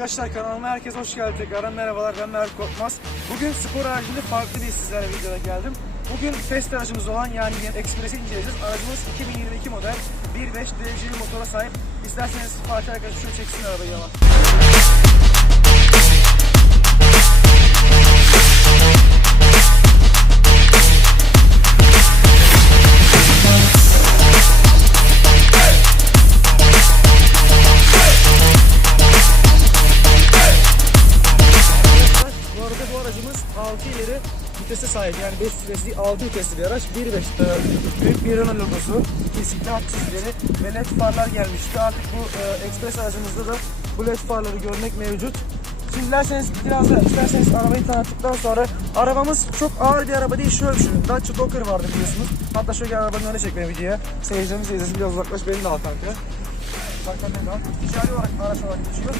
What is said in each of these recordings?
Arkadaşlar kanalıma herkes hoş geldi tekrardan merhabalar ben Merve Korkmaz. Bugün spor haricinde farklı bir sizlerle videoda geldim. Bugün test aracımız olan yani Express'i inceleyeceğiz. Aracımız 2022 model 1.5 dereceli motora sahip. İsterseniz Fatih arkadaşım şöyle çeksin arabayı ama. Sahip yani 5 vitesli 6 vitesli bir araç. 1.5 e, büyük bir Renault logosu. Kesinlikle 600 ileri ve led farlar gelmişti artık bu e, Express aracımızda da bu led farları görmek mevcut. Şimdi dilerseniz biraz da isterseniz arabayı tanıttıktan sonra arabamız çok ağır bir araba değil. Şöyle düşünün Dacia Docker vardı biliyorsunuz. Hatta şöyle arabanın önüne çekmeye videoya. Seyircilerimiz izlesin biraz uzaklaş beni de al kanka Zaten var? Ticari olarak araç olarak geçiyor.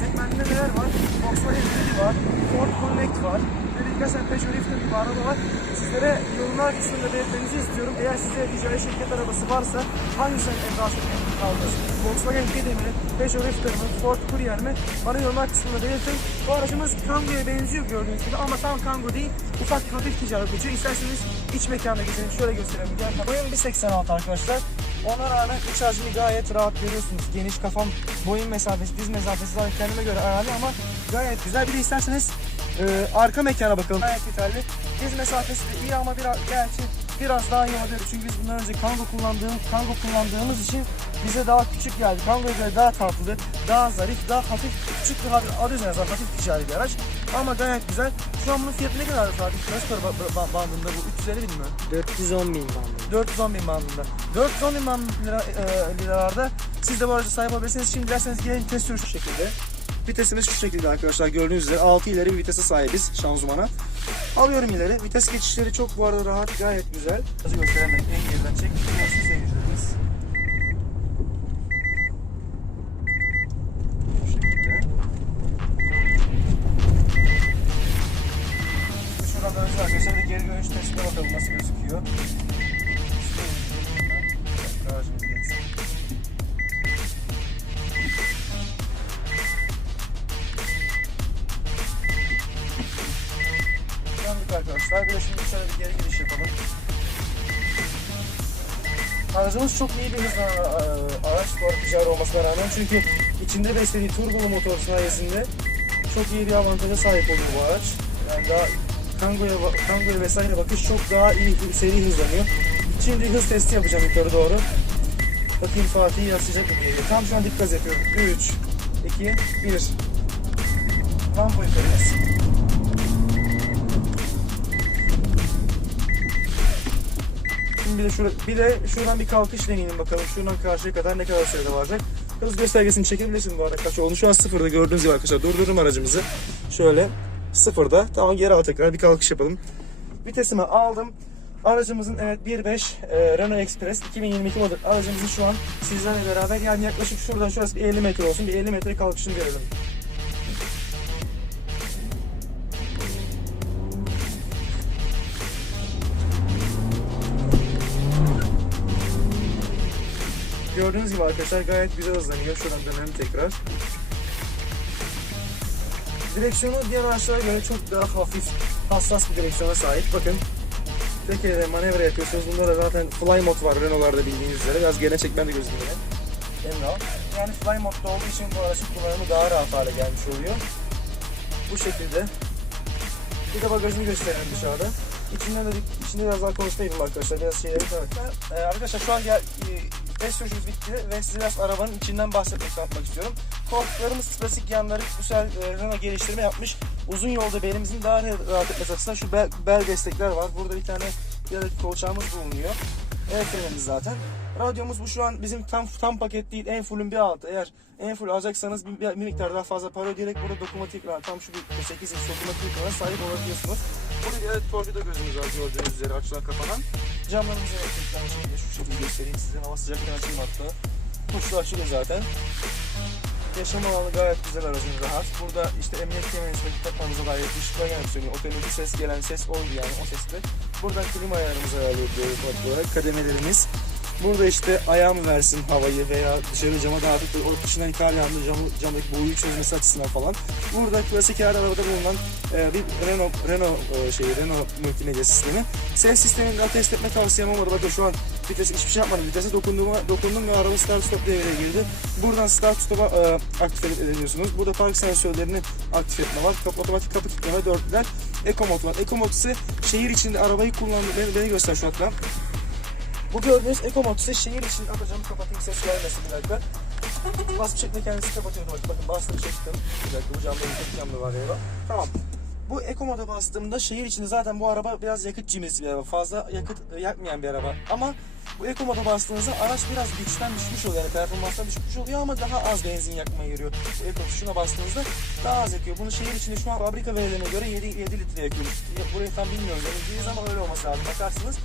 Segmentinde neler var? Volkswagen Caddy var, Ford Connect var, ve birkaç tane Peugeot Lifter gibi araba var. Sizlere yorumlar kısmında belirtmenizi istiyorum. Eğer size ticari şirket arabası varsa hangisinin en çok memnun kaldınız? Volkswagen Caddy mi, Peugeot Lifter mi, Ford Courier mi? Bana yorumlar kısmında belirtin. Bu aracımız Kango'ya benziyor gördüğünüz gibi ama tam Kango değil. Ufak bir hafif ticari gücü. İsterseniz iç mekanda gezelim. Şöyle gösterelim. Gel. Boyum 1.86 arkadaşlar. Ona rağmen iç hacmi gayet rahat görüyorsunuz. Geniş kafam, boyun mesafesi, diz mesafesi zaten kendime göre ayarlı ama gayet güzel. Bir de isterseniz e, arka mekana bakalım. Gayet yeterli. Diz mesafesi de iyi ama biraz gerçi biraz daha iyi olabilir. Çünkü biz bundan önce Kango kullandığım, Kango kullandığımız için bize daha küçük geldi. Kango'ya göre daha tatlı, daha zarif, daha hafif, küçük bir adı üzerine zaten hafif ticari bir araç. Ama gayet güzel. Şu an bunun fiyatı ne kadar Fatih? Kaç para ba- ba- bandında bu? 350 bin mi? 410 bin bandı. 410 bin bandında. 410 bin band lira, e, liralarda siz de bu araca sahip olabilirsiniz. Şimdi dilerseniz gelin vites sürüşü şu şekilde. Vitesimiz şu şekilde arkadaşlar gördüğünüz üzere 6 ileri bir vitese sahibiz şanzımana. Alıyorum ileri. Vites geçişleri çok bu arada rahat gayet güzel. Hızı gösteremek en geriden çek. Olsun seyircilerimiz. Aracımız çok iyi bir hız e, araç bu arada ticari olmasına rağmen çünkü içinde beslediği turbolu motor sayesinde çok iyi bir avantaja sahip oluyor bu araç. Yani daha Kango'ya Kango'ya vesaire bakış çok daha iyi seri hızlanıyor. Şimdi hız testi yapacağım yukarı doğru. Bakayım Fatih yansıyacak mı diye. Tam şu an dip gaz yapıyorum. 3, 2, 1. Rampa yukarıyız. Şimdi bir de, şura, bir de şuradan bir kalkış deneyelim bakalım. Şuradan karşıya kadar ne kadar sürede varacak. Hız göstergesini çekebilirsin bu arada kaç oldu. Şu an sıfırda gördüğünüz gibi arkadaşlar. Durdururum aracımızı. Şöyle sıfırda. Tamam geri al tekrar bir kalkış yapalım. Vitesimi aldım. Aracımızın evet 1.5 e, Renault Express 2022 model aracımızın şu an sizlerle beraber yani yaklaşık şuradan şurası bir 50 metre olsun. Bir 50 metre kalkışını görelim. Gördüğünüz gibi arkadaşlar gayet güzel hızlanıyor. Şuradan dönelim tekrar. Direksiyonu diğer araçlara göre çok daha hafif, hassas bir direksiyona sahip. Bakın tek elle manevra yapıyorsunuz. Bunda da zaten fly mod var Renault'larda bildiğiniz üzere. Biraz gene çekmem de gözüküyor. Ol. Yani fly modda olduğu için bu aracın kullanımı daha rahat hale gelmiş oluyor. Bu şekilde. Bir de bagajını gösterelim dışarıda. İçinden de içinde biraz daha konuşmayalım arkadaşlar. Biraz şeyleri tanıtma. Ee, arkadaşlar şu an gel, e, test sürüşümüz bitti ve size biraz arabanın içinden bahsetmek tanıtmak istiyorum. Koltuklarımız klasik yanları güzel e, geliştirme yapmış. Uzun yolda belimizin daha rahat etmesi açısından şu bel, bel destekler var. Burada bir tane adet kolçağımız bulunuyor. El frenimiz zaten. Radyomuz bu şu an bizim tam tam paket değil. En full'ün bir altı. Eğer en full alacaksanız bir, bir miktar daha fazla para ödeyerek burada dokunmatik ekran tam şu bir 8 inç dokunmatik ekrana sahip olabiliyorsunuz. Burada bir adet torpido gözümüz var gördüğünüz üzere açılan kapanan. Şu şekilde göstereyim size. Hava sıcaklığı açayım hatta. Tuşlu açılıyor zaten. Yaşam alanı gayet güzel aracın rahat. Burada işte emniyet kemerinizi takmanıza dair ışıklar gelmek söylüyor. Otomobil ses gelen ses oydu yani o sesli. Buradan klima ayarımızı ayarlıyoruz olarak. Kademelerimiz Burada işte ayağımı versin havayı veya dışarı cama dağıtıp o dışından kar yağınca camı, camdaki boğuyu çözmesi açısından falan. Burada klasik her arabada bulunan e, bir Renault, Renault e, şeyi, Renault multimedya sistemi. Ses sistemini daha test etme tavsiyem olmadı. Bakın şu an vites hiçbir şey yapmadım. Vitese dokunduğuma, dokundum ve araba start stop devreye girdi. Buradan start stop'a e, aktif edebiliyorsunuz. Burada park sensörlerini aktif etme var. Kapı, otomatik kapı kilitleme dörtler. Eco mod var. Eco mod ise şehir içinde arabayı kullandı. Beni, beni göster şu hatta. Bu gördüğünüz Eco mod ise şehir içinde atacağım kapatayım ses vermesin bir dakika. Bas bir şekilde kendisi kapatıyor otomatik. Bakın bastım çektim. Bir dakika bu camda bir camda var ya. Tamam. Bu Eco moda bastığımda şehir içinde zaten bu araba biraz yakıt cimrisi bir araba. Fazla yakıt yakmayan bir araba. Ama bu Eco moda bastığınızda araç biraz güçten düşmüş oluyor. Yani performanstan düşmüş oluyor ama daha az benzin yakmaya giriyor. Bu Eco tuşuna bastığınızda daha az yakıyor. Bunu şehir içinde şu an fabrika verilerine göre 7, 7 litre yakıyor. Ya, Burayı tam bilmiyorum. Deneyeceğiniz ama öyle olması lazım. Bakarsınız.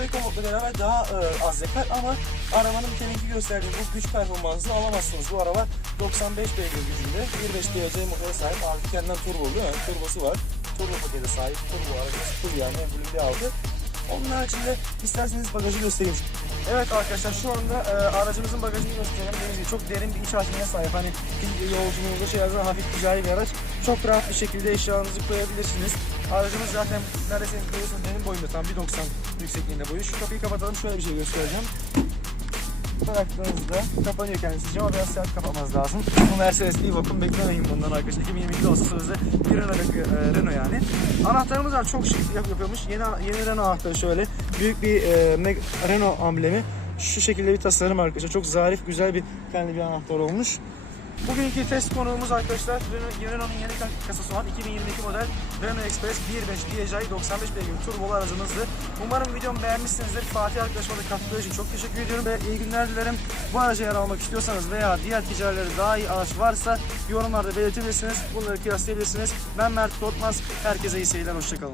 Bu Eco modla beraber daha e, az yakar ama arabanın teminki gösterdiği bu güç performansını alamazsınız. Bu araba 95 beygir gücünde 1.5 DLC motora sahip. Artık kendinden turbo değil mi? Turbosu var. Turbo pakete sahip. Turbo aracımız tur yani. Bir aldı. Onun haricinde isterseniz bagajı göstereyim. Evet arkadaşlar şu anda e, aracımızın bagajını göstereyim. Dediğim gibi çok derin bir iç hacmine sahip. Hani yolculuğunuzda şey yazan hafif ticari bir araç. Çok rahat bir şekilde eşyalarınızı koyabilirsiniz. Aracımız zaten neredeyse görüyorsunuz benim boyumda tam 1.90 yüksekliğinde boyu. Şu kapıyı kapatalım şöyle bir şey göstereceğim. Bıraktığınızda kapanıyor kendisi ama biraz sert kapatmanız lazım. Bu Mercedes değil bakın beklemeyin bundan arkadaşlar. 2022'de olsa sözde bir Renault, e, Renault yani. Anahtarımız var çok şık yap- yapıyormuş. Yeni yeni Renault anahtarı şöyle. Büyük bir e, Renault amblemi. Şu şekilde bir tasarım arkadaşlar. Çok zarif güzel bir kendi bir anahtar olmuş. Bugünkü test konuğumuz arkadaşlar Renault- Renault'un yeni kasası olan 2022 model Renault Express 1.5 DJI 95 beygir turbolu aracımızdı. Umarım videomu beğenmişsinizdir. Fatih arkadaşıma da katıldığı için çok teşekkür ediyorum ve iyi günler dilerim. Bu araca yer almak istiyorsanız veya diğer ticarilere daha iyi araç varsa yorumlarda belirtebilirsiniz. Bunları kıyaslayabilirsiniz. Ben Mert Korkmaz. Herkese iyi seyirler. Hoşçakalın.